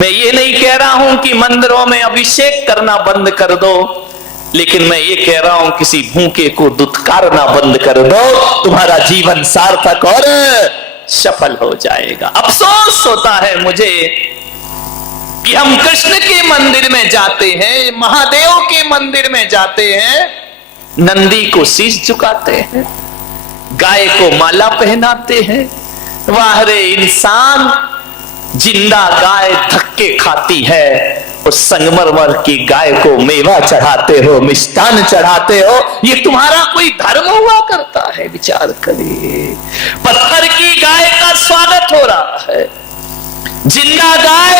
मैं ये नहीं कह रहा हूं कि मंदिरों में अभिषेक करना बंद कर दो, लेकिन मैं ये कह रहा हूं किसी भूखे को दुत्कारना बंद कर दो, तुम्हारा जीवन सार्थक और सफल हो जाएगा। अफसोस होता है मुझे कि हम कृष्ण के मंदिर में जाते हैं, महादेव के मंदिर में जाते हैं, नंदी को शीश झुकाते हैं, गाय को माला पहनाते हैं। वाह रे इंसान, जिंदा गाय धक्के खाती है, उस संगमरमर की गाय को मेवा चढ़ाते हो, मिष्टान चढ़ाते हो, ये तुम्हारा कोई धर्म हुआ करता है? विचार करिए। पत्थर की गाय का स्वागत हो रहा है, जिंदा गाय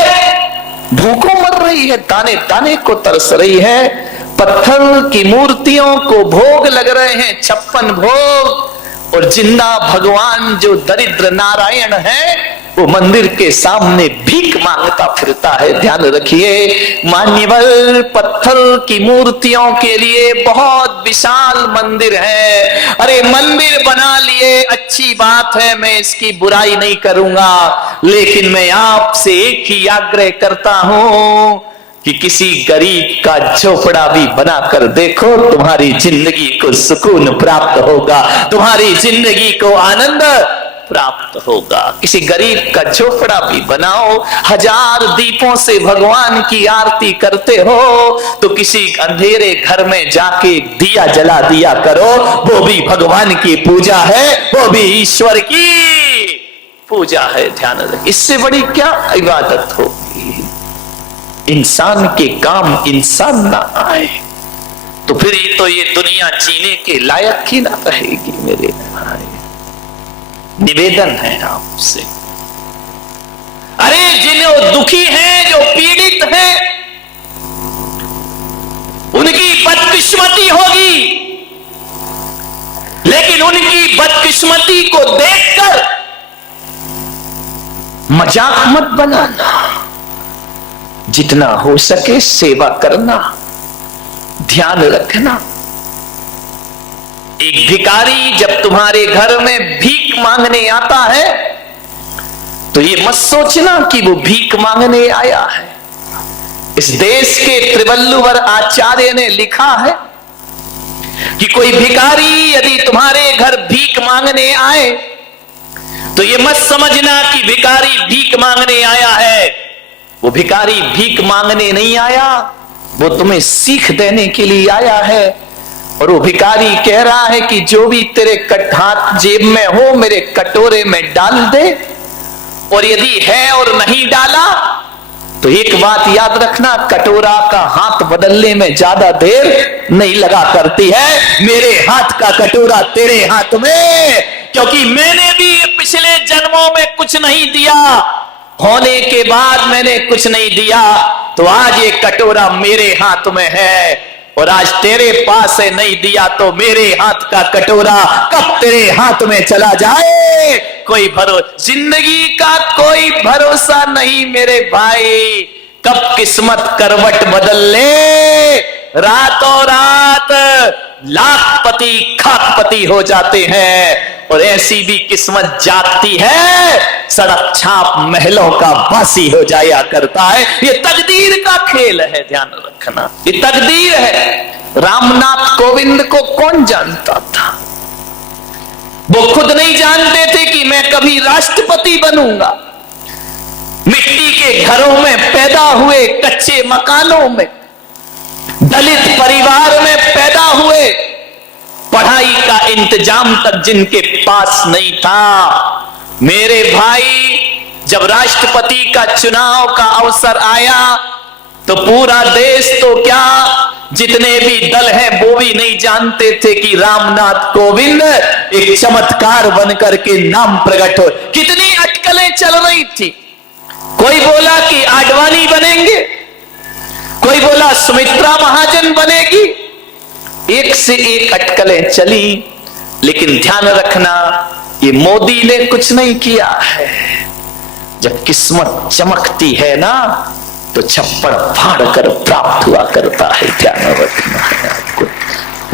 भूखों मर रही है, दाने दाने को तरस रही है, पत्थर की मूर्तियों को भोग लग रहे हैं, 56 भोग, और जिंदा भगवान जो दरिद्र नारायण है वो मंदिर के सामने भीख मांगता फिरता है। ध्यान रखिए मान्यवर, पत्थर की मूर्तियों के लिए बहुत विशाल मंदिर है। अरे मंदिर बना लिए, अच्छी बात है, मैं इसकी बुराई नहीं करूंगा, लेकिन मैं आपसे एक ही आग्रह करता हूं कि किसी गरीब का झोपड़ा भी बनाकर देखो, तुम्हारी जिंदगी को सुकून प्राप्त होगा, तुम्हारी जिंदगी को आनंद प्राप्त होगा। किसी गरीब का झोपड़ा भी बनाओ, 1000 दीपों से भगवान की आरती करते हो तो किसी अंधेरे घर में जाके दिया जला दिया करो, वो भी भगवान की पूजा है, वो भी ईश्वर की पूजा है। ध्यान रखिए, इससे बड़ी क्या इबादत होगी? इंसान के काम इंसान ना आए तो फिर ये दुनिया जीने के लायक ही ना रहेगी। मेरे भाई, निवेदन है आपसे, अरे जिन्हें दुखी हैं, जो पीड़ित हैं, उनकी बदकिस्मती होगी, लेकिन उनकी बदकिस्मती को देखकर मजाक मत बनाना, जितना हो सके सेवा करना, ध्यान रखना। एक भिखारी जब तुम्हारे घर में भीख मांगने आता है तो ये मत सोचना कि वो भीख मांगने आया है। इस देश के त्रिवल्लुवर आचार्य ने लिखा है कि कोई भिखारी यदि तुम्हारे घर भीख मांगने आए तो ये मत समझना कि भिखारी भीख मांगने आया है। वो भिखारी भीख मांगने नहीं आया, वो तुम्हें सीख देने के लिए आया है। और वो भिखारी कह रहा है कि जो भी तेरे हाथ जेब में हो मेरे कटोरे में डाल दे, और यदि है और नहीं डाला तो एक बात याद रखना, कटोरा का हाथ बदलने में ज्यादा देर नहीं लगा करती है। मेरे हाथ का कटोरा तेरे हाथ में, क्योंकि मैंने भी पिछले जन्मों में कुछ नहीं दिया, होने के बाद मैंने कुछ नहीं दिया, तो आज ये कटोरा मेरे हाथ में है, और आज तेरे पास से नहीं दिया तो मेरे हाथ का कटोरा कब तेरे हाथ में चला जाए कोई भरोसा, जिंदगी का कोई भरोसा नहीं मेरे भाई। कब किस्मत करवट बदल ले, रातों रात लाखपति खाकपति हो जाते हैं, और ऐसी भी किस्मत जागती है, सड़क छाप महलों का वासी हो जाया करता है। ये तकदीर का खेल है, ध्यान रखना, ये तकदीर है। रामनाथ कोविंद को कौन जानता था? वो खुद नहीं जानते थे कि मैं कभी राष्ट्रपति बनूंगा। मिट्टी के घरों में पैदा हुए, कच्चे मकानों में, दलित परिवार में पैदा हुए, पढ़ाई का इंतजाम तक जिनके पास नहीं था। मेरे भाई, जब राष्ट्रपति का चुनाव का अवसर आया तो पूरा देश तो क्या, जितने भी दल हैं वो भी नहीं जानते थे कि रामनाथ कोविंद एक चमत्कार बनकर के नाम प्रकट हो। कितनी अटकलें चल रही थी, कोई बोला कि आडवाणी बनेंगे, कोई बोला सुमित्रा महाजन बनेगी, एक से एक अटकलें चली, लेकिन ध्यान रखना ये मोदी ने कुछ नहीं किया है। जब किस्मत चमकती है ना तो छप्पड़ फाड़ कर प्राप्त हुआ करता है। ध्यान रखना है आपको,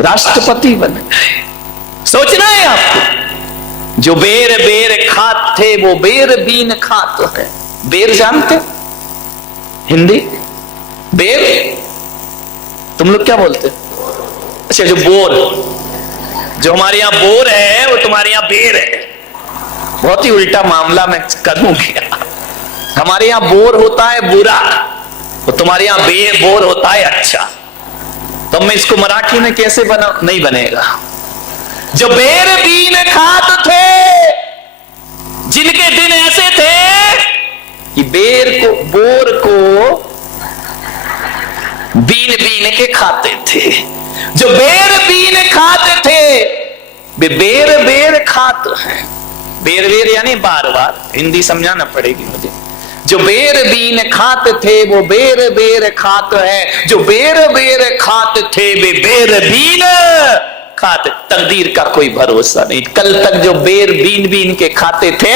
राष्ट्रपति बन गए। सोचना है आपको, जो बेर बेर खात थे वो बेर बीन खात है। बेर जानते, हिंदी बेर, तुम लोग क्या बोलते? अच्छा, जो बोर, जो हमारे यहां बोर है वो तुम्हारे यहां बेर है। बहुत ही उल्टा मामला मैं करूं क्या? हमारे यहां बोर होता है बुरा, तो तुम्हारे यहां बोर होता है अच्छा। तो मैं इसको मराठी में कैसे बना? नहीं बनेगा। जो बेर बीन खात थे, जिनके दिन ऐसे थे कि बेर को, बोर को बीन बीन के खाते थे। जो बेर बीन खाते थे वे बेर बेर खात हैं। बेर बेर यानी बार बार, हिंदी समझाना पड़ेगी मुझे। जो बेर बीन खाते थे वो बेर बेर खात है। जो बेर बेर खाते थे वे बेर बीन खाते। तकदीर का कोई भरोसा नहीं। कल तक जो बेर बीन बीन के खाते थे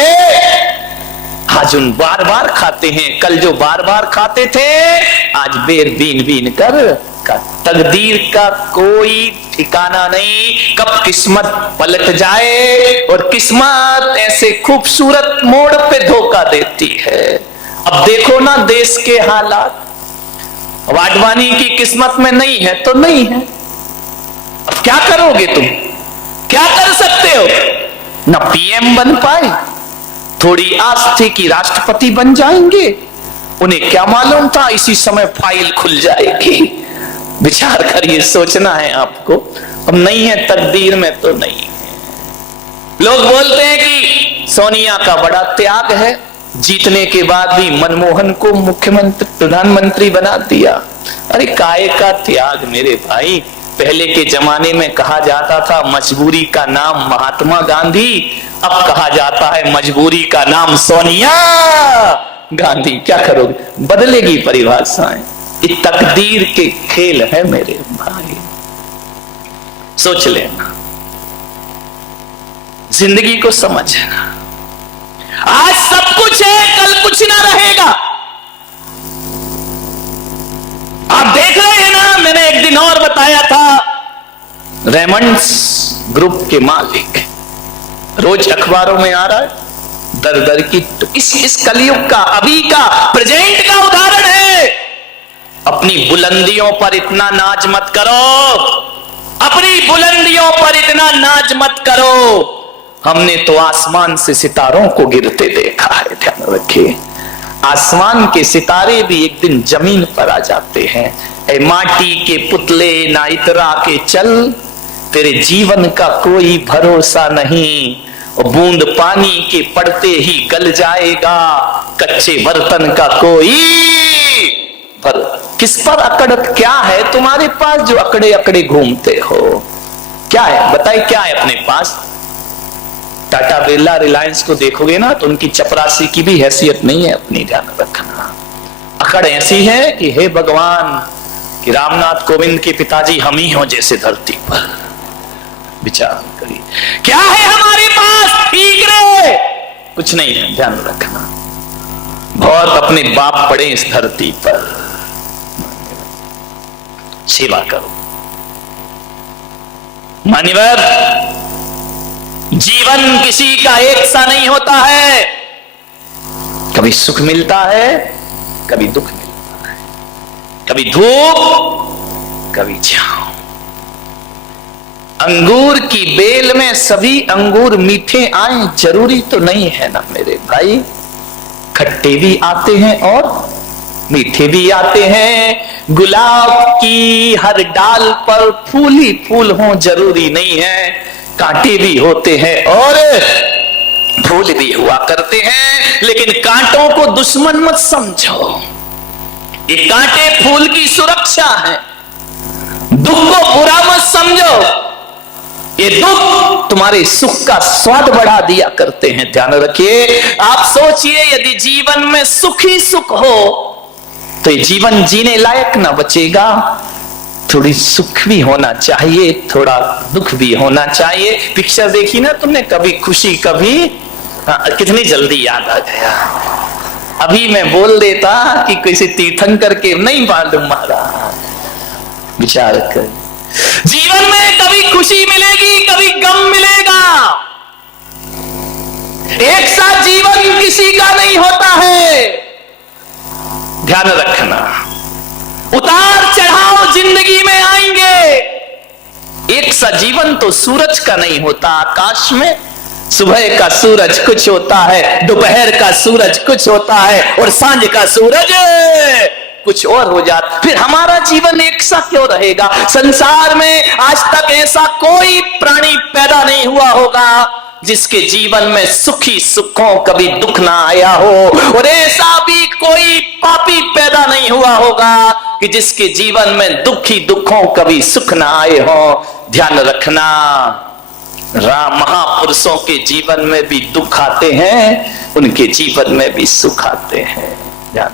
आज उन बार बार खाते हैं। कल जो बार बार खाते थे आज बेर बीन बीन कर। तकदीर का कोई ठिकाना नहीं, कब किस्मत पलट जाए। और किस्मत ऐसे खूबसूरत मोड़ पे धोखा देती है। अब देखो ना देश के हालात, वाडवानी की किस्मत में नहीं है तो नहीं है। अब क्या करोगे तुम? क्या कर सकते हो? ना पीएम बन पाए, थोड़ी आस थी कि राष्ट्रपति बन जाएंगे, उन्हें क्या मालूम था इसी समय फाइल खुल जाएगी। विचार करिए, सोचना है आपको। अब नहीं है तकदीर में तो नहीं है। लोग बोलते हैं कि सोनिया का बड़ा त्याग है, जीतने के बाद भी मनमोहन को मुख्यमंत्री प्रधानमंत्री बना दिया। अरे काहे का त्याग मेरे भाई? पहले के जमाने में कहा जाता था मजबूरी का नाम महात्मा गांधी, अब कहा जाता है मजबूरी का नाम सोनिया गांधी। क्या करोगे? बदलेगी परिभाषाएं। ये तकदीर के खेल है मेरे भाई, सोच लेना, जिंदगी को समझना। आज सब कुछ है, कल कुछ ना रहेगा। आप देख रहे हैं ना, मैंने एक दिन और बताया था, रेमंड्स ग्रुप के मालिक, रोज अखबारों में आ रहा है दर दर की। तो इस कलयुग का, अभी का, प्रेजेंट का उदाहरण है। अपनी बुलंदियों पर इतना नाज मत करो, अपनी बुलंदियों पर इतना नाज मत करो। हमने तो आसमान से सितारों को गिरते देखा है, ध्यान रखिए। आसमान के सितारे भी एक दिन जमीन पर आ जाते हैं। ए माटी के पुतले ना इतरा के चल, तेरे जीवन का कोई भरोसा नहीं। और बूंद पानी के पड़ते ही गल जाएगा, कच्चे बर्तन का कोई किस पर अकड़त क्या है तुम्हारे पास जो अकड़े अकड़े घूमते हो? क्या है बताइए, क्या है अपने पास? टाटा बिरला रिलायंस को देखोगे ना तो उनकी चपरासी की भी हैसियत नहीं है अपनी, ध्यान रखना। अकड़ ऐसी है कि हे भगवान कि रामनाथ कोविंद के पिताजी हम ही हो जैसे धरती पर। विचार करिए, क्या है हमारे पास? ठीक रे, कुछ नहीं है, ध्यान रखना। बहुत अपने बाप पड़े इस धरती पर, सेवा करो। मान्यवर, जीवन किसी का एक सा नहीं होता है। कभी सुख मिलता है, कभी दुख मिलता है, कभी धूप, कभी छांव। अंगूर की बेल में सभी अंगूर मीठे आए जरूरी तो नहीं है ना मेरे भाई। खट्टे भी आते हैं और मीठे भी आते हैं। गुलाब की हर डाल पर फूल ही फूल हो जरूरी नहीं है। कांटे भी होते हैं और फूल भी हुआ करते हैं। लेकिन कांटों को दुश्मन मत समझो, ये कांटे फूल की सुरक्षा है। दुख को बुरा मत समझो, ये दुख तुम्हारे सुख का स्वाद बढ़ा दिया करते हैं, ध्यान रखिए। आप सोचिए, यदि जीवन में सुख ही सुख हो तो ये जीवन जीने लायक ना बचेगा। थोड़ी सुख भी होना चाहिए, थोड़ा दुख भी होना चाहिए। पिक्चर देखी ना तुमने कभी खुशी कभी, कितनी जल्दी याद आ गया। अभी मैं बोल देता कि किसी तीर्थंकर के नहीं मालूम मारा। विचार कर, जीवन में कभी खुशी मिलेगी, कभी गम मिलेगा। एक साथ जीवन किसी का नहीं होता है। ध्यान रखना, उतार चढ़ाव जिंदगी में आएंगे। एक सा जीवन तो सूरज का नहीं होता। आकाश में सुबह का सूरज कुछ होता है, दोपहर का सूरज कुछ होता है, और सांझ का सूरज कुछ और हो जाता। फिर हमारा जीवन एक सा क्यों रहेगा? संसार में आज तक ऐसा कोई प्राणी पैदा नहीं हुआ होगा जिसके जीवन में सुखी सुखों कभी दुख ना आया हो, और ऐसा भी कोई पापी पैदा नहीं हुआ होगा कि जिसके जीवन में दुखी दुखों कभी सुख ना आए हो। ध्यान रखना, महापुरुषों के जीवन में भी दुख आते हैं, उनके जीवन में भी सुख आते हैं। ध्यान